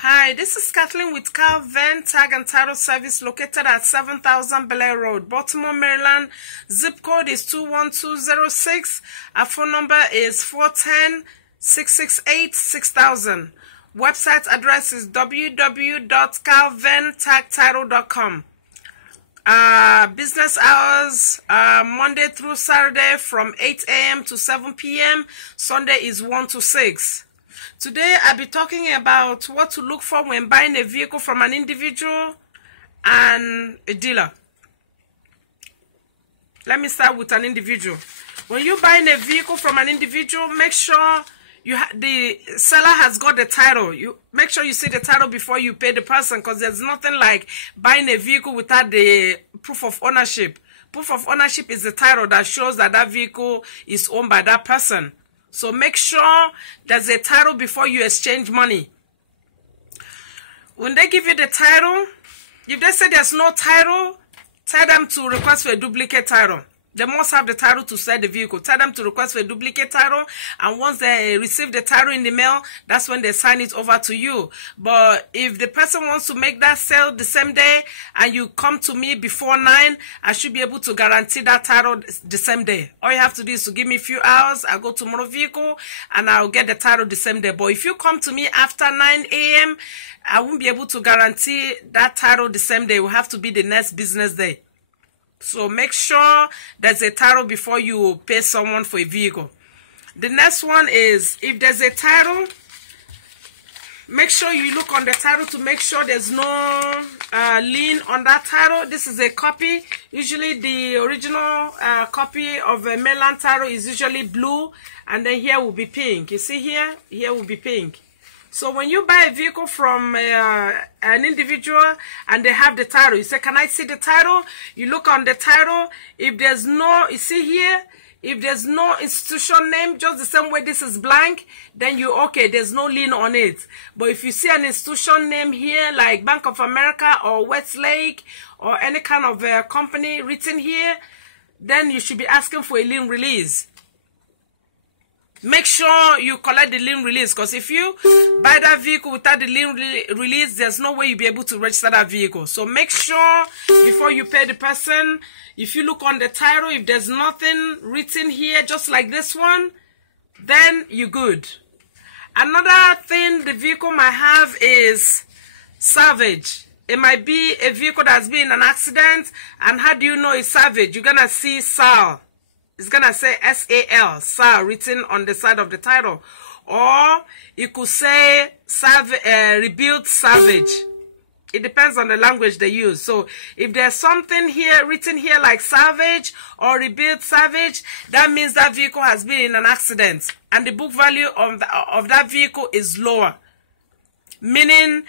Hi, this is Kathleen with Kal-Ven Tag and Title Service located at 7000 BELAIR Road, Baltimore, Maryland. Zip code is 21206. Our phone number is 410-668-6000. Website address is www.kalventagtitle.com. Business hours Monday through Saturday from 8 a.m. to 7 p.m. Sunday is 1 to 6. Today I'll be talking about what to look for when buying a vehicle from an individual and a dealer. Let me start with an individual. When you're buying a vehicle from an individual, make sure the seller has got the title. You make sure you see the title before you pay the person, because there's nothing like buying a vehicle without the proof of ownership. Proof of ownership is the title that shows that that vehicle is owned by that person. So make sure there's a title before you exchange money. When they give you the title, if they say there's no title, tell them to request for a duplicate title. They must have the title to sell the vehicle. Tell them to request for a duplicate title, and once they receive the title in the mail, that's when they sign it over to you. But if the person wants to make that sale the same day and you come to me before 9, I should be able to guarantee that title the same day. All you have to do is to give me a few hours. I'll go to motor vehicle and I'll get the title the same day. But if you come to me after 9 a.m., I won't be able to guarantee that title the same day. It will have to be the next business day. So make sure there's a title before you pay someone for a vehicle. The next one is, if there's a title, make sure you look on the title to make sure there's no lien on that title. This is a copy. Usually the original copy of a mainland title is usually blue, and then here will be pink. You see here? Here will be pink. So when you buy a vehicle from an individual and they have the title, you say, can I see the title? You look on the title. If there's no, you see here, if there's no institution name, just the same way this is blank, then you, okay, there's no lien on it. But if you see an institution name here, like Bank of America or Westlake or any kind of company written here, then you should be asking for a lien release. Make sure you collect the lien release, because if you buy that vehicle without the lien release, there's no way you'll be able to register that vehicle. So make sure before you pay the person, if you look on the title, if there's nothing written here, just like this one, then you're good. Another thing the vehicle might have is salvage. It might be a vehicle that's been in an accident, and how do you know it's salvage? You're gonna see SAL. It's going to say S-A-L, SAL, written on the side of the title. Or it could say rebuilt salvage. It depends on the language they use. So if there's something here written here like salvage or rebuilt salvage, that means that vehicle has been in an accident, and the book value of that vehicle is lower. Meaning,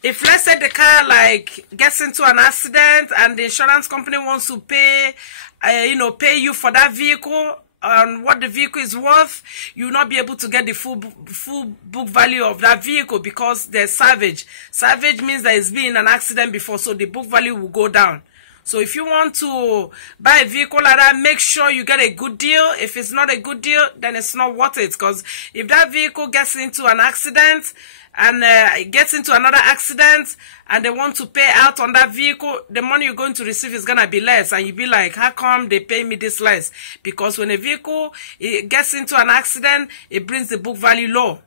if let's say the car like gets into an accident and the insurance company wants to pay, pay you for that vehicle and what the vehicle is worth, you'll not be able to get the full book value of that vehicle, because there's salvage. Salvage means that it's been in an accident before, so the book value will go down. So if you want to buy a vehicle like that, make sure you get a good deal. If it's not a good deal, then it's not worth it, because if that vehicle gets into an accident and it gets into another accident and they want to pay out on that vehicle, the money you're going to receive is going to be less, and you'll be like, how come they pay me this less? Because when a vehicle it gets into an accident, it brings the book value low.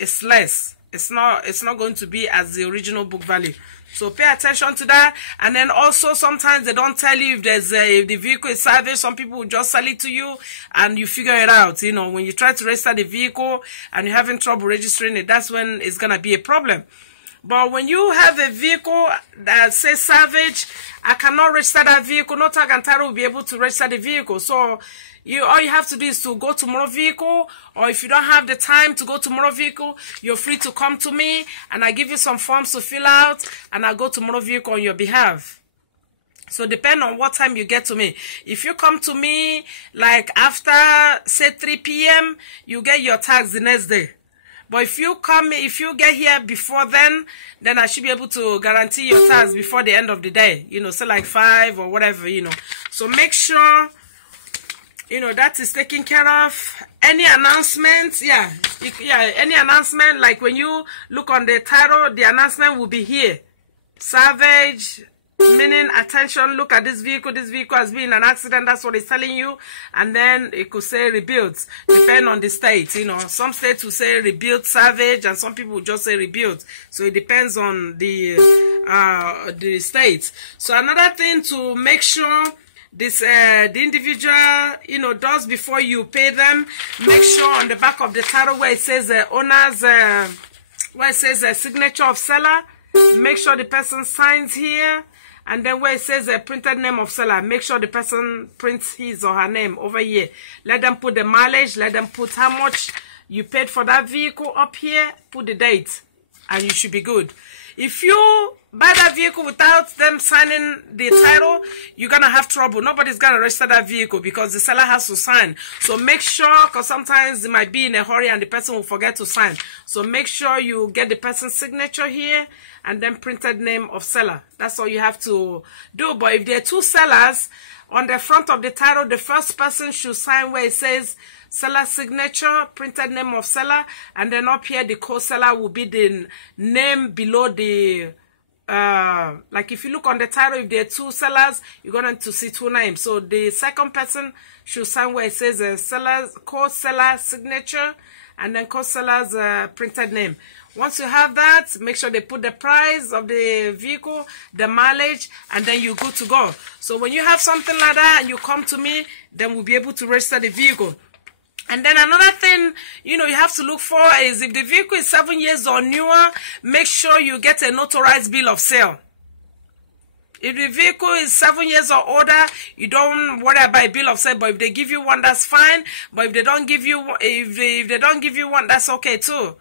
It's less. It's not going to be as the original book value. So pay attention to that. And then also sometimes they don't tell you if there's if the vehicle is salvaged. Some people will just sell it to you and you figure it out. You know, when you try to register the vehicle and you're having trouble registering it, that's when it's gonna be a problem. But when you have a vehicle that says salvage, I cannot register that vehicle. No tag and title will be able to register the vehicle. So all you have to do is to go to motor vehicle, or if you don't have the time to go to motor vehicle, you're free to come to me and I give you some forms to fill out and I'll go to motor vehicle on your behalf. So depend on what time you get to me. If you come to me like after say 3 p.m., you get your tags the next day. But if you get here before then I should be able to guarantee your tags before the end of the day. Say like 5 or whatever, So make sure you know, that is taken care of. Any announcements, any announcement, like when you look on the title, the announcement will be here. Salvage, meaning attention, look at this vehicle has been in an accident, that's what it's telling you. And then it could say rebuilt, depending on the state. You know, some states will say rebuilt salvage, and some people will just say rebuilt. So it depends on the state. So another thing to make sure this the individual, you know, does before you pay them, make sure on the back of the title where it says owner's where it says signature of seller, make sure the person signs here. And then where it says a printed name of seller, make sure the person prints his or her name over here. Let them put the mileage, let them put how much you paid for that vehicle up here, put the date, and you should be good. If you buy that vehicle without them signing the title, you're going to have trouble. Nobody's going to register that vehicle because the seller has to sign. So make sure, because sometimes they might be in a hurry and the person will forget to sign. So make sure you get the person's signature here and then printed name of seller. That's all you have to do. But if there are two sellers, on the front of the title, the first person should sign where it says seller signature, printed name of seller, and then up here the co-seller will be the name below the like if you look on the title, if there are two sellers, you're going to see two names. So the second person should sign where it says seller's co-seller signature and then co-seller's printed name. Once you have that, make sure they put the price of the vehicle, the mileage, and then you're good to go. So when you have something like that and you come to me, then we'll be able to register the vehicle. And then another thing, you know, you have to look for is if the vehicle is 7 years or newer, make sure you get a notarized bill of sale. If the vehicle is 7 years or older, you don't worry about a bill of sale. But if they give you one, that's fine. But if they don't give you, if they don't give you one, that's okay too.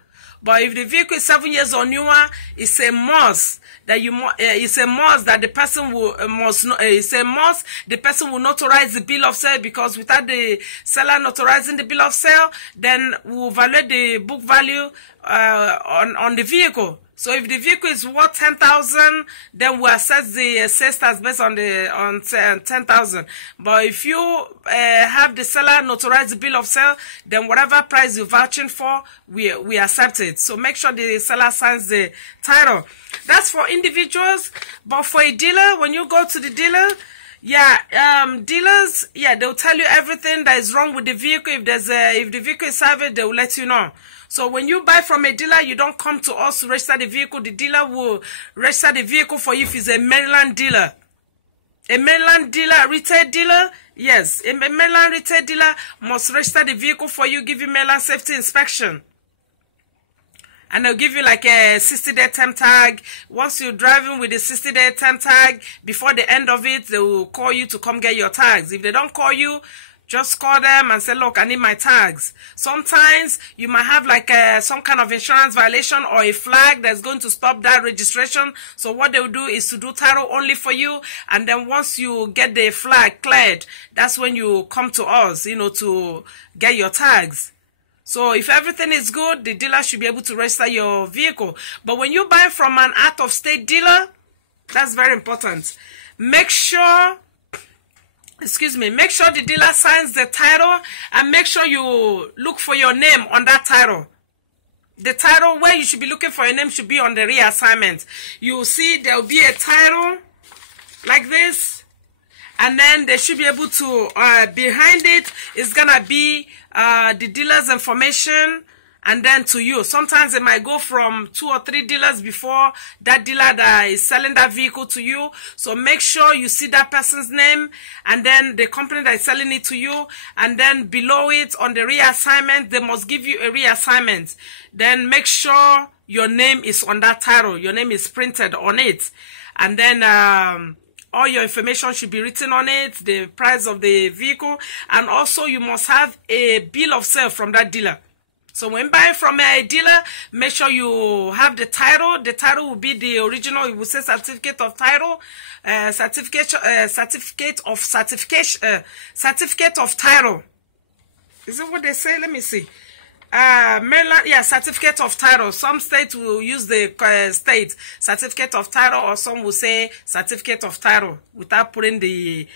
But if the vehicle is 7 years or newer, it's a must that it's a must that the person will it's a must the person will notarize the bill of sale, because without the seller notarizing the bill of sale, then we'll evaluate the book value on the vehicle. So if the vehicle is worth 10,000, then we assess the sales tax based on 10,000. But if you have the seller notarize the bill of sale, then whatever price you're vouching for, we accept it. So make sure the seller signs the title. That's for individuals. But for a dealer, when you go to the dealer, dealers, they'll tell you everything that is wrong with the vehicle. If the vehicle is salvaged, they will let you know. So when you buy from a dealer, you don't come to us to register the vehicle. The dealer will register the vehicle for you if it's a Maryland dealer. A Maryland dealer, retail dealer, yes. A Maryland retail dealer must register the vehicle for you, give you Maryland safety inspection. And they'll give you like a 60-day temp tag. Once you're driving with the 60-day temp tag, before the end of it, they will call you to come get your tags. If they don't call you, just call them and say, look, I need my tags. Sometimes you might have like some kind of insurance violation or a flag that's going to stop that registration. So what they will do is to do title only for you. And then once you get the flag cleared, that's when you come to us, you know, to get your tags. So if everything is good, the dealer should be able to register your vehicle. But when you buy from an out-of-state dealer, that's very important. Make sure the dealer signs the title, and make sure you look for your name on that title. The title where you should be looking for your name should be on the reassignment. You will see there will be a title like this, and then they should be able to, behind it is going to be the dealer's information, and then to you. Sometimes it might go from 2 or 3 dealers before that dealer that is selling that vehicle to you. So make sure you see that person's name and then the company that is selling it to you. And then below it on the reassignment, they must give you a reassignment. Then make sure your name is on that title. Your name is printed on it. And then all your information should be written on it, the price of the vehicle. And also you must have a bill of sale from that dealer. So when buying from a dealer, make sure you have the title. The title will be the original. It will say certificate of title, certificate of title. Is it what they say? Let me see. Maryland, certificate of title. Some states will use the state certificate of title, or some will say certificate of title without putting the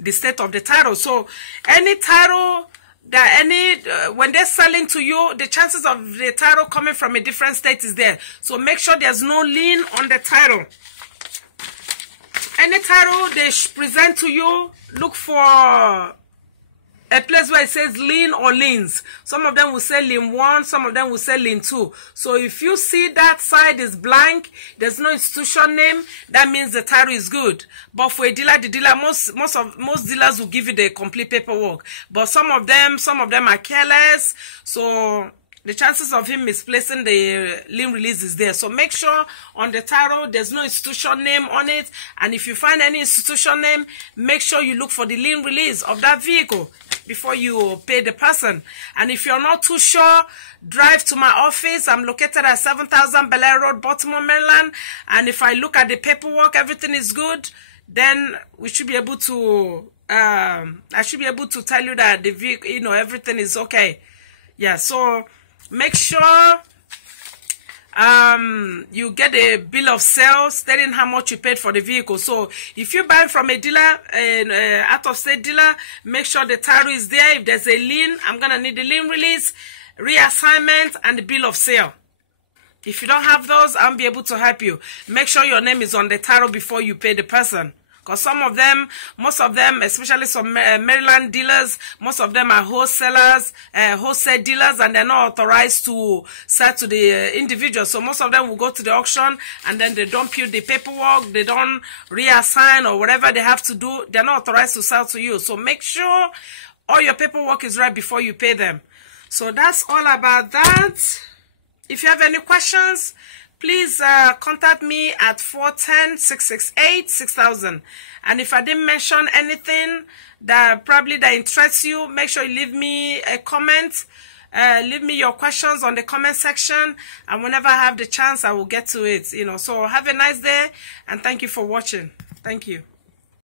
the state of the title. So any title that when they're selling to you, the chances of the title coming from a different state is there. So make sure there's no lien on the title. Any title they present to you, look for a place where it says lien or liens. Some of them will say lien 1, some of them will say lien 2. So if you see that side is blank, there's no institution name, that means the title is good. But for a dealer, the dealer, most dealers will give you the complete paperwork. But some of them are careless. So the chances of him misplacing the lien release is there. So make sure on the title there's no institution name on it. And if you find any institution name, make sure you look for the lien release of that vehicle before you pay the person. And if you're not too sure, drive to my office. I'm located at 7000 BELAIR Road, Baltimore, Maryland. And if I look at the paperwork, everything is good, then we should be able to, I should be able to tell you that the vehicle, everything is okay. Yeah, so make sure you get a bill of sale stating how much you paid for the vehicle. So if you buy from a dealer, out-of-state dealer, make sure the title is there. If there's a lien, I'm going to need the lien release, reassignment, and the bill of sale. If you don't have those, I'll be able to help you. Make sure your name is on the title before you pay the person. Because some of them, most of them, especially some Maryland dealers, most of them are wholesalers, wholesale dealers, and they're not authorized to sell to the individual. So most of them will go to the auction, and then they don't put the paperwork, they don't reassign or whatever they have to do. They're not authorized to sell to you. So make sure all your paperwork is right before you pay them. So that's all about that. If you have any questions, please contact me at 410-668-6000. And if I didn't mention anything that interests you, make sure you leave me a comment. Leave me your questions on the comment section. And whenever I have the chance, I will get to it. So have a nice day. And thank you for watching. Thank you.